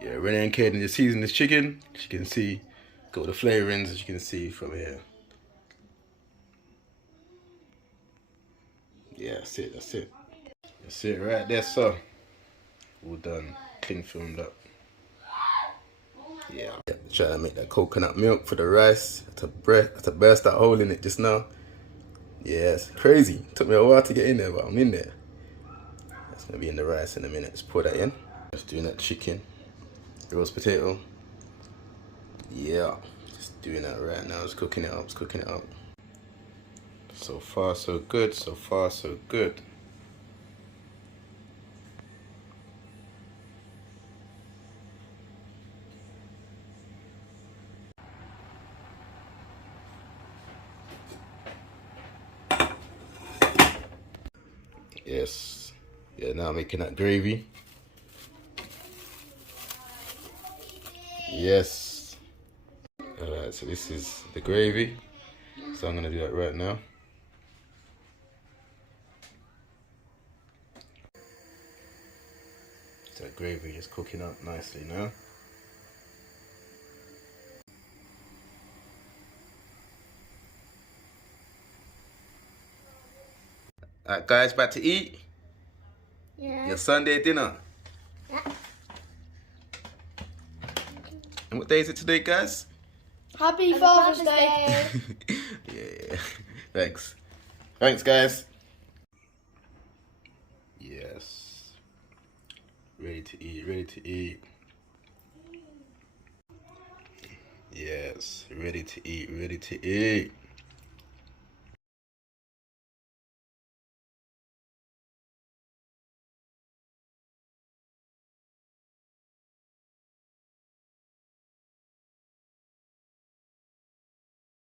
Yeah, Renee and Caden just season this chicken. As you can see, got all the flavorings, as you can see from here. Yeah, that's it, that's it. That's it right there, so. All done, clean filmed up. Yeah, trying to make that coconut milk for the rice. To burst that hole in it just now. Yeah, it's crazy. Took me a while to get in there, but I'm in there. That's gonna be in the rice in a minute. Just pour that in. Just doing that chicken, roast potato. Yeah, just doing that right now. Just cooking it up, just cooking it up. So far, so good. So far, so good. Yes. Yeah, now I'm making that gravy. Yes. Alright, so this is the gravy. So I'm gonna do that right now. So that gravy just cooking up nicely now. Alright guys, about to eat? Yeah. Your Sunday dinner. Yeah. And what day is it today, guys? Happy Father's Day. Yeah. Thanks. Thanks, guys. Yes. Ready to eat, ready to eat. Yes, ready to eat, ready to eat.